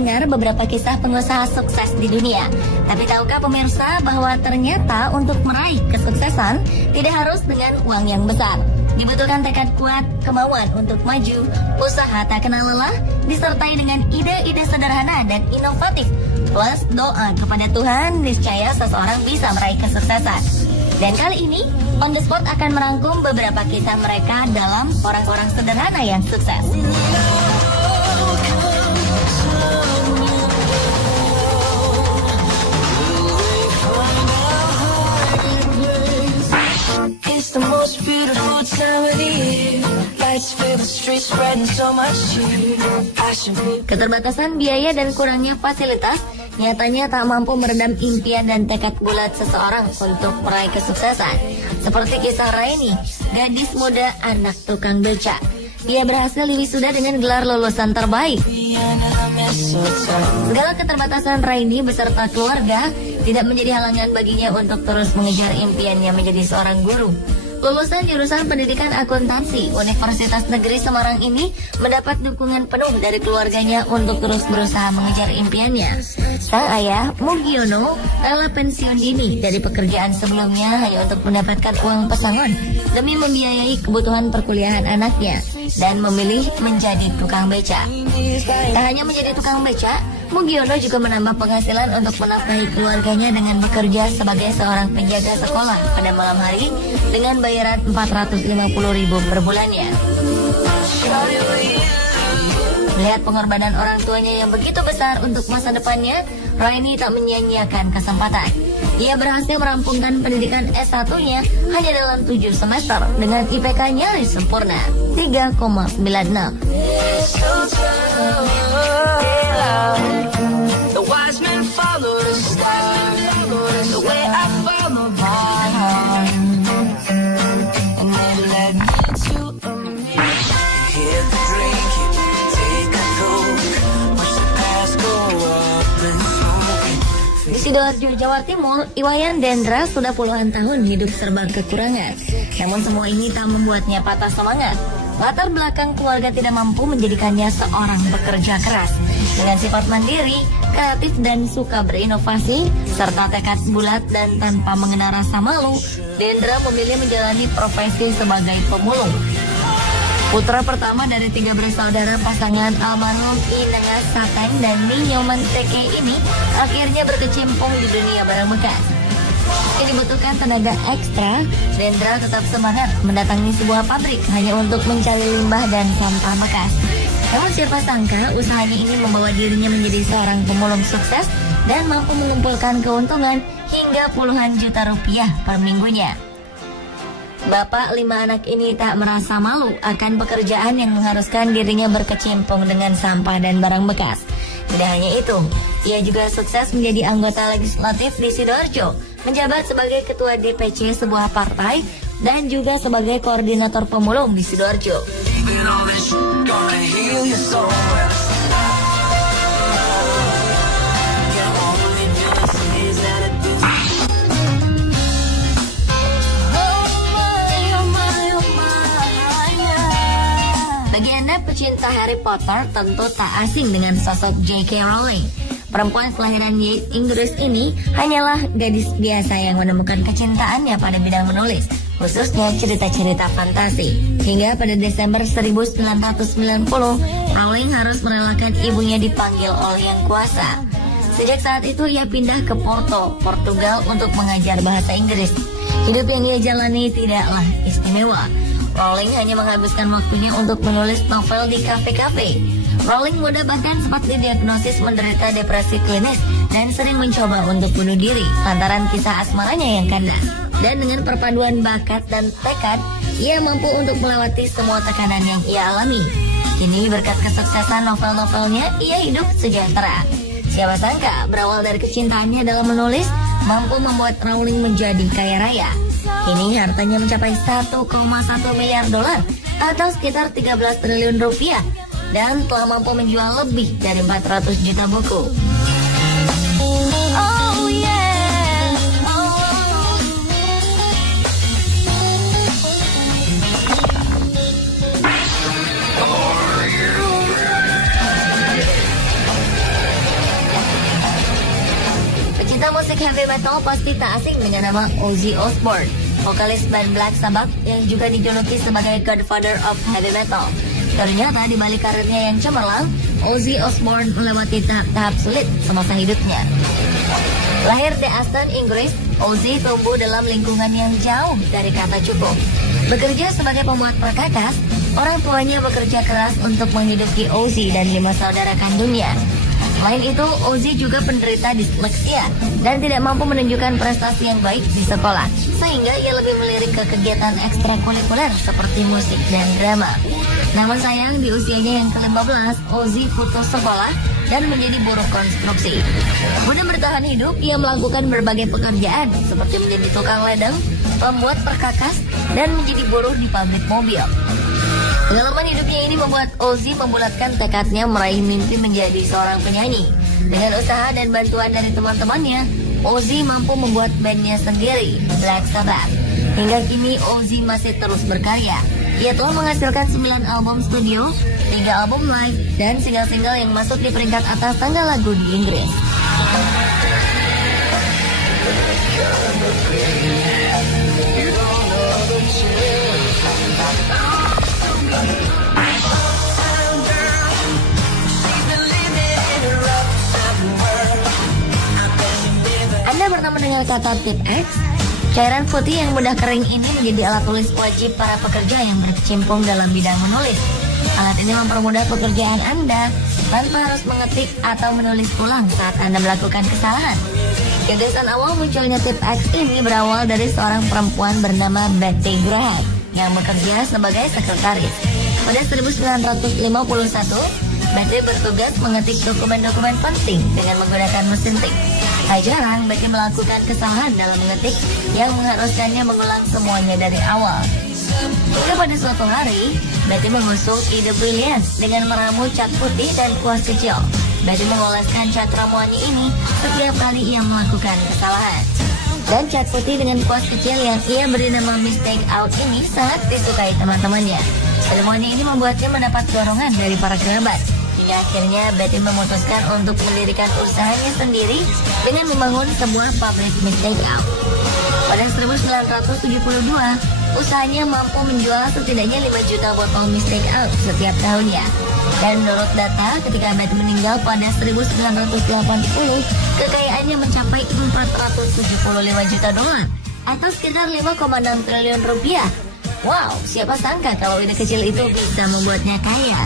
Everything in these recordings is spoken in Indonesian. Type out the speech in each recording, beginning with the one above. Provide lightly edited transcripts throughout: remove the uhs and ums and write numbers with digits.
mendengar beberapa kisah pengusaha sukses di dunia. Tapi tahukah pemirsa bahwa ternyata untuk meraih kesuksesan tidak harus dengan uang yang besar. Dibutuhkan tekad kuat, kemauan untuk maju, usaha tak kenal lelah, disertai dengan ide-ide sederhana dan inovatif. Plus doa kepada Tuhan, niscaya seseorang bisa meraih kesuksesan. Dan kali ini, On The Spot akan merangkum beberapa kisah mereka dalam orang-orang sederhana yang sukses. It's the most beautiful time of the year. Lights fill the streets, spreading so much cheer. Keterbatasan biaya dan kurangnya fasilitas nyatanya tak mampu meredam impian dan tekad bulat seseorang untuk meraih kesuksesan. Seperti kisah Raini, gadis muda anak tukang beca. Dia berhasil wisuda dengan gelar lulusan terbaik. Segala keterbatasan Raini beserta keluarga tidak menjadi halangan baginya untuk terus mengejar impiannya menjadi seorang guru. Lulusan jurusan pendidikan akuntansi Universitas Negeri Semarang ini mendapat dukungan penuh dari keluarganya untuk terus berusaha mengejar impiannya. Sang ayah, Mugiono, rela pensiun dini dari pekerjaan sebelumnya hanya untuk mendapatkan uang pesangon demi membiayai kebutuhan perkuliahan anaknya dan memilih menjadi tukang beca. Tak hanya menjadi tukang beca, Mugiono juga menambah penghasilan untuk menafkahi keluarganya dengan bekerja sebagai seorang penjaga sekolah pada malam hari dengan bayaran 450.000 per bulannya. Melihat pengorbanan orang tuanya yang begitu besar untuk masa depannya, Raini tak menyia-nyiakan kesempatan. Ia berhasil merampungkan pendidikan S1-nya hanya dalam 7 semester dengan IPK nyaris sempurna, 3,96. The wise men follow the star, the way I follow my heart, and they led me to a hit the drink, take a look, watch the past go up and smoke. Di Sidoarjo, Jawa Timur, Iwayan Dendra sudah puluhan tahun hidup serba kekurangan. Namun semua ini tak membuatnya patah semangat. Latar belakang keluarga tidak mampu menjadikannya seorang pekerja keras. Dengan sifat mandiri, kreatif dan suka berinovasi, serta tekad bulat dan tanpa mengenal rasa malu, Dendra memilih menjalani profesi sebagai pemulung. Putra pertama dari 3 bersaudara pasangan almarhum Inengas Sateng dan Ninyoman Teke ini akhirnya berkecimpung di dunia barang bekas. Meski dibutuhkan tenaga ekstra, Dendra tetap semangat mendatangi sebuah pabrik hanya untuk mencari limbah dan sampah bekas. Namun siapa sangka usahanya ini membawa dirinya menjadi seorang pemulung sukses dan mampu mengumpulkan keuntungan hingga puluhan juta rupiah per minggunya. Bapak 5 anak ini tak merasa malu akan pekerjaan yang mengharuskan dirinya berkecimpung dengan sampah dan barang bekas. Tidak hanya itu, ia juga sukses menjadi anggota legislatif di Sidoarjo, menjabat sebagai ketua DPC sebuah partai dan juga sebagai koordinator pemulung di Sidoarjo. Bagi Anda pecinta Harry Potter tentu tak asing dengan sosok J.K. Rowling. Perempuan kelahiran Inggris ini hanyalah gadis biasa yang menemukan kecintaannya pada bidang menulis, khususnya cerita-cerita fantasi. Hingga pada Desember 1990, Rowling harus merelakan ibunya dipanggil oleh Yang Kuasa. Sejak saat itu ia pindah ke Porto, Portugal untuk mengajar bahasa Inggris. Hidup yang ia jalani tidaklah istimewa. Rowling hanya menghabiskan waktunya untuk menulis novel di kafe-kafe. Rowling muda bahkan sempat didiagnosis menderita depresi klinis dan sering mencoba untuk bunuh diri lantaran kisah asmaranya yang kandas. Dan dengan perpaduan bakat dan tekad, ia mampu untuk melewati semua tekanan yang ia alami. Kini berkat kesuksesan novel-novelnya, ia hidup sejahtera. Siapa sangka berawal dari kecintaannya dalam menulis, mampu membuat Rowling menjadi kaya raya. Kini hartanya mencapai 1,1 miliar dolar atau sekitar 13 triliun rupiah. Dan telah mampu menjual lebih dari 400 juta buku. Oh yeah, oh. metal pasti tak asing dengan nama Ozzy Osbourne, vokalis band Black Sabbath yang juga dijuluki sebagai Godfather of Heavy Metal. Ternyata di balik karirnya yang cemerlang, Ozzy Osbourne melewati tahap sulit semasa hidupnya. Lahir di Aston, Inggris, Ozzy tumbuh dalam lingkungan yang jauh dari kata cukup. Bekerja sebagai pembuat perkakas, orang tuanya bekerja keras untuk menghidupi Ozzy dan 5 saudara kandungnya. Selain itu, Ozzy juga penderita disleksia dan tidak mampu menunjukkan prestasi yang baik di sekolah, sehingga ia lebih melirik ke kegiatan ekstrakurikuler seperti musik dan drama. Namun sayang, di usianya yang ke-15, Ozzy putus sekolah dan menjadi buruh konstruksi. Guna bertahan hidup, ia melakukan berbagai pekerjaan seperti menjadi tukang ledeng, pembuat perkakas, dan menjadi buruh di pabrik mobil. Pengalaman hidupnya ini membuat Ozzy membulatkan tekadnya meraih mimpi menjadi seorang penyanyi. Dengan usaha dan bantuan dari teman-temannya, Ozzy mampu membuat bandnya sendiri, Black Sabbath. Hingga kini Ozzy masih terus berkarya. Ia telah menghasilkan 9 album studio, 3 album live, dan single-single yang masuk di peringkat atas tangga lagu di Inggris. Anda pernah mendengar kata tip X? Cairan putih yang mudah kering ini menjadi alat tulis wajib para pekerja yang berkecimpung dalam bidang menulis. Alat ini mempermudah pekerjaan Anda tanpa harus mengetik atau menulis ulang saat Anda melakukan kesalahan. Gagasan awal munculnya tip X ini berawal dari seorang perempuan bernama Betty Graham yang bekerja sebagai sekretaris. Pada 1951, Betty bertugas mengetik dokumen-dokumen penting dengan menggunakan mesin tik. Tak jarang Betty melakukan kesalahan dalam mengetik yang mengharuskannya mengulang semuanya dari awal. Hingga pada suatu hari, Betty mengusung ide brilian dengan meramu cat putih dan kuas kecil. Betty mengoleskan cat ramuannya ini setiap kali ia melakukan kesalahan. Dan cat putih dengan kuas kecil yang ia beri nama Mistake Out ini sangat disukai teman-temannya. Semuanya ini membuatnya mendapat dorongan dari para kerabat. Hingga akhirnya Betty memutuskan untuk mendirikan usahanya sendiri dengan membangun sebuah pabrik Mistake Out. Pada 1972, usahanya mampu menjual setidaknya 5 juta botol Mistake Out setiap tahunnya. Dan menurut data, ketika Betty meninggal pada 1980, kekayaannya mencapai 475 juta dolar atau sekitar 5,6 triliun rupiah. Wow, siapa sangka kalau ide kecil itu bisa membuatnya kaya.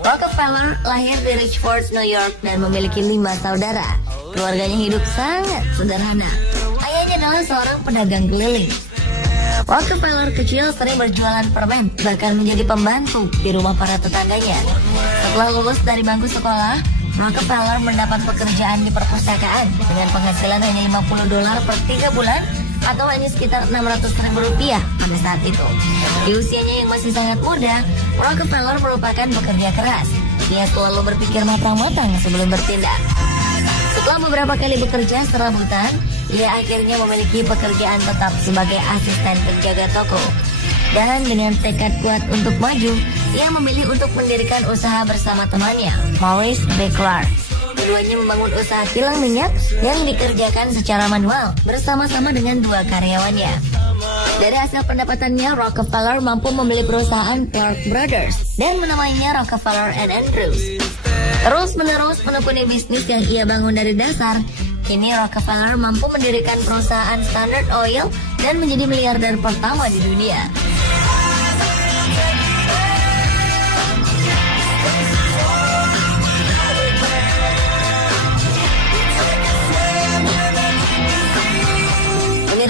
Rockefeller lahir di Richford, New York dan memiliki 5 saudara. Keluarganya hidup sangat sederhana. Ayahnya adalah seorang pedagang keliling. Rockefeller kecil sering berjualan permen, bahkan menjadi pembantu di rumah para tetangganya. Setelah lulus dari bangku sekolah, Rockefeller mendapat pekerjaan di perpustakaan dengan penghasilan hanya $50 per 3 bulan atau hanya sekitar Rp600.000 pada saat itu. Di usianya yang masih sangat muda, Rockefeller merupakan pekerja keras. Ia selalu berpikir matang-matang sebelum bertindak. Setelah beberapa kali bekerja serabutan, ia akhirnya memiliki pekerjaan tetap sebagai asisten penjaga toko. Dan dengan tekad kuat untuk maju, ia memilih untuk mendirikan usaha bersama temannya, Maurice B. Clark. Keduanya membangun usaha kilang minyak yang dikerjakan secara manual bersama-sama dengan 2 karyawannya. Dari hasil pendapatannya, Rockefeller mampu membeli perusahaan Clark Brothers dan menamainya Rockefeller and Andrews. Terus-menerus menekuni bisnis yang ia bangun dari dasar, kini Rockefeller mampu mendirikan perusahaan Standard Oil dan menjadi miliarder pertama di dunia.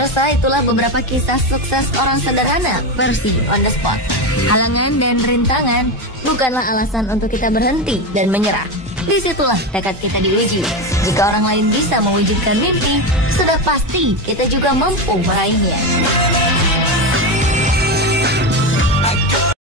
Pemirsa, itulah beberapa kisah sukses orang sederhana versi on the spot. Halangan dan rintangan bukanlah alasan untuk kita berhenti dan menyerah. Disitulah tekad kita diuji. Jika orang lain bisa mewujudkan mimpi, sudah pasti kita juga mampu meraihnya.